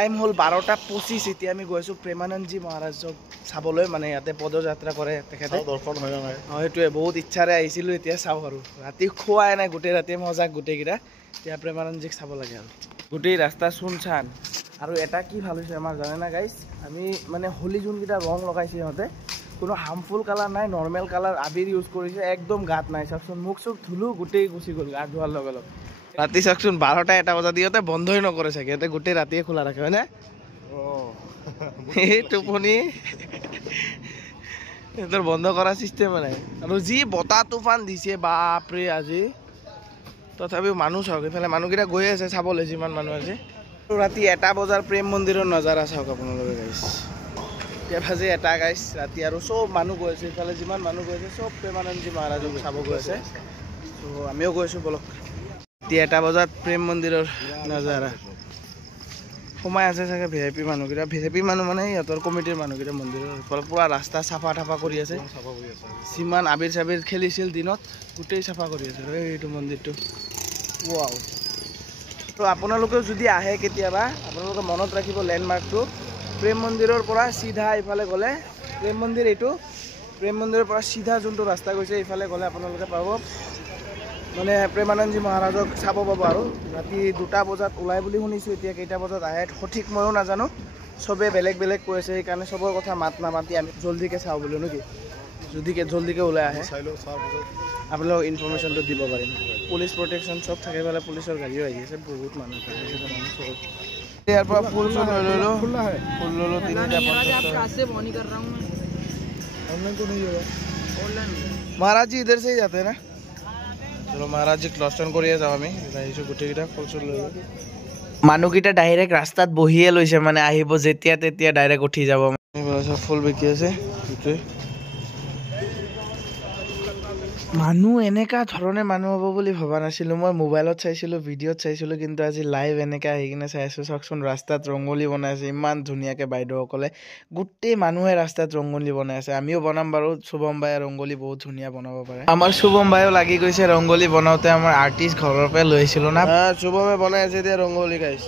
time হল 12:25 এতিয়া আমি গৈছো প্ৰেমানন্দজী মহাৰাজক চাবলৈ মানে ইয়াতে পদযাত্ৰা কৰে তেখেতে দৰ্শন হয় না সেইটোৱে বহুত ইচ্ছাৰে আহিছিলো এতিয়া চাও আৰু ৰাতি খোৱাই নাই গোটেই ৰাতি মজাক গোটেইকেইটা এতিয়া প্ৰেমানন্দজীক চাব লাগে আৰু গোটেই ৰাস্তা চুনচান আৰু এটা কি ভাল হৈছে আমাৰ জানে না গাইজ আমি মানে হোলি যোনকেইটা ৰং লগাইছে সিহঁতে কোনো হাৰ্মফুল কালাৰ নাই নৰ্মেল কালাৰ আবিৰ ইউজ কৰিছে একদম গাত নাই চাওকচোন মুখ চুখ ধুলো গোটেই গুচি গ'ল গা ধোৱাৰ লগে লগে ৰাতি চাওকচোন 12টা-1টা বজাত ইহঁতে বন্ধই নকৰে চাগে ইয়াতে গোটেই ৰাতিয়ে খোলা ৰাখে হয়নে এই টোপনি ইহঁতৰ বন্ধ কৰা চিষ্টেম নাই আৰু যি বতাহ তুফান দিছে বাপৰে আজি তথাপিও মানুহ চাওক এইফালে মানুহকেইটা গৈ আছে চাবলৈ যিমান মানুহ আছে ৰাতি 1টা বজাৰ প্ৰেম মন্দিৰৰ নজাৰা চাওক আপোনালোকে গাইছ এতিয়া বাজে 1টা গাইছ ৰাতি আৰু চব মানুহ গৈ আছে এইফালে যিমান মানুহ গৈ আছে চব প্ৰেমানন্দজী মহাৰাজক চাব গৈ আছে তো আমিও গৈছোঁ বলক এতিয়া 1টা বজাত প্ৰেম মন্দিৰৰ নজাৰা সোমাই আছে চাগে ভিআইপি মানুহকেইটা ভিআইপি মানুহ মানে সিহঁতৰ কমিটিৰ মানুহকেইটা মন্দিৰৰ পুৰা ৰাস্তা চাফা টাফা কৰি আছে যিমান আবিৰ চাবিৰ খেলিছিল দিনত গোটেই চাফা কৰি আছে এইটো মন্দিৰটো ৱাও তো আপোনালোকেও যদি আহে কেতিয়াবা আপোনালোকে মনত ৰাখিব লেণ্ডমাৰ্কটো প্ৰেম মন্দিৰৰ পৰা চিধা ইফালে গ'লে প্ৰেম মন্দিৰ এইটো প্ৰেম মন্দিৰৰ পৰা চিধা যোনটো ৰাস্তা গৈছে ইফালে গ'লে আপোনালোকে পাব মানে প্ৰেমানন্দজী মহাৰাজক চাব পাব আৰু ৰাতি 2টা বজাত ওলাই বুলি শুনিছোঁ এতিয়া কেইটা বজাত আহে সঠিক ময়ো নাজানো চবে বেলেগ বেলেগ কৈ আছে সেইকাৰণে চবৰ কথা মাত নামাতি আমি জলদিকে চাওঁ বুলি নেকি যদিকে জলদিকে ওলাই আহে আপোনালোক ইনফৰমেশ্যনটো দিব পাৰিম পুলিচ প্ৰটেকশ্যন চব থাকে পেলাই পুলিচৰ গাড়ীও আহি আছে বহুত মানুহ ইয়াৰ পৰা ফুল চুল লৈ ল'লোঁ ফুল ল'লোঁ 350 महाराज जी इधर से ही जाते हैं ना चलो महाराज जी दर्शन करिए जाओ আমি আহিছো গুটেকিটা ফুলচুল লৈ মানুহকিটা ডাইৰেক্ট ৰাস্তাত বহিয়ে লৈছে মানে আহিব যেতিয়া তেতিয়া ডাইৰেক্ট উঠি যাব ফুল বিকি আছে মানুহ এনেকা ধৰণে মানুহ হ'ব বুলি ভবা নাছিলো মই মোবাইলত চাইছিলো ভিডিঅ'ত চাইছিলো কিন্তু আজি লাইভ এনেকা আহি কিনে চাইছো চাওকচোন ৰাস্তাত ৰংগোলী বনাইছে ইমান ধুনীয়াকে বাইদেউসকলে গোটেই মানুহে ৰাস্তাত ৰংগোলী বনাই আছে আমিও বনাম বাৰু শুভম ভাইয়ে ৰংগোলী বহুত ধুনীয়া বনাব পাৰে আমাৰ শুভম ভাইও লাগি গৈছে ৰংগোলী বনাওতে আমাৰ আৰ্টিষ্ট ঘৰৰ পৰা লৈছিলো না শুভমে বনাই আছে এতিয়া ৰংগোলী গাইছ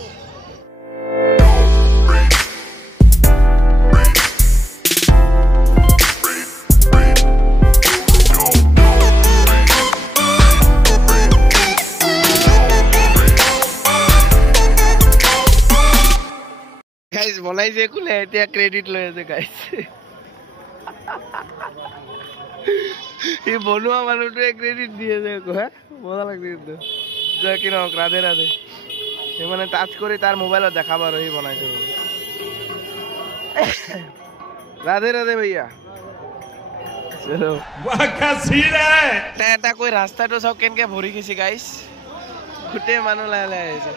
गाइस बनाइছে কোলে এতিয়া ক্ৰেডিট লৈ আছে গাইস এই বনোৱা মানুহটোৱে ক্ৰেডিট দি আছে কোৱা মজা লাগিছে কিন্তু জয় কি নক ৰাধে ৰাধে এই মানে টাচ কৰি তাৰ মোবাইলত দেখাব আৰু হি বনাইছে राधे राधे भैया चलो वाह क्या सीन है टा कोई रास्ता तो सब केनके भरि गेছি गाइस গুটে মানুহ লাহে আছে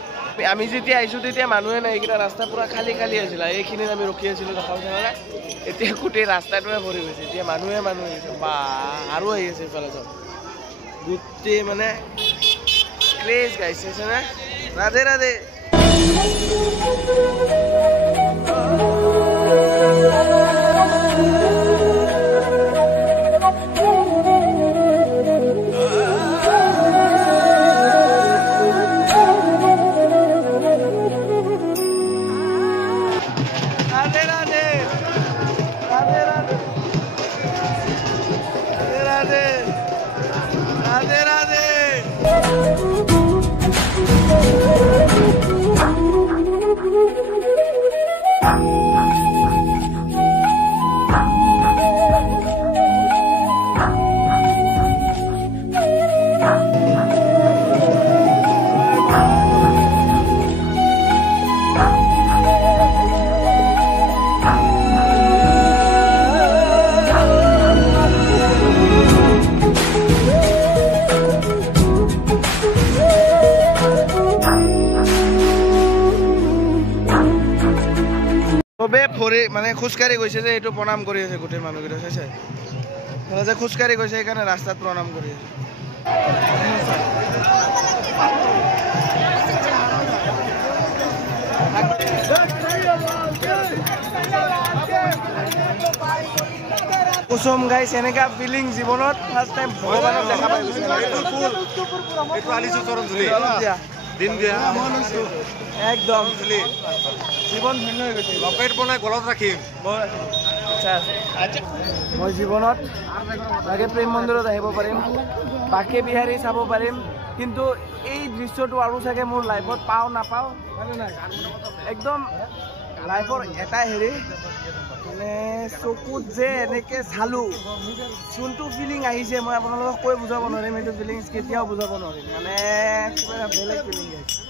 আমি যেতিয়া আইছো তেতিয়া মানুহে নাই এইটা ৰাস্তা পুৰা খালি খালি আছিল এইখিনি আমি ৰখি আছিলো দেখাও জানা এতিয়া গুটে ৰাস্তাটোৱে ভৰি গৈছে এতিয়া মানুহে বা আৰু আহি আছে ফলে সব গুটে মানে ক্ৰেজ গাইস আছে না राधे राधे মানে খুশকাৰি গৈছে যে এটো প্ৰণাম কৰি আছে গুটে মানুহগিটা চাইছে মানে যে খুশকাৰি গৈছে এখানে ৰাস্তাত প্ৰণাম কৰি আছে কুসুম গাইস এনেকা ফিলিং জীবনত ফাৰ্স্ট টাইম ভগৱানক দেখা পাইছো এটো আলিছো চৰণ ধুলি দিন দিয়া একদম ধুলি জীৱন ধন্য হৈ গৈছে লকেট বনাই গলত ৰাখিম মই জীৱনত লাগে প্ৰেম মন্দিৰত আহিব পাৰিম বাকে বিহাৰী চাব পাৰিম কিন্তু এই দৃশ্যটো আৰু চাগে মোৰ লাইফত পাওঁ নাপাওঁ একদম লাইফৰ এটাই হেৰি মানে চকুত যে এনেকৈ চালোঁ যোনটো ফিলিং আহিছে মই আপোনালোকক কৈ বুজাব নোৱাৰিম এইটো ফিলিংছ কেতিয়াও বুজাব নোৱাৰিম মানে কিবা বেলেগ ফিলিং আহিছে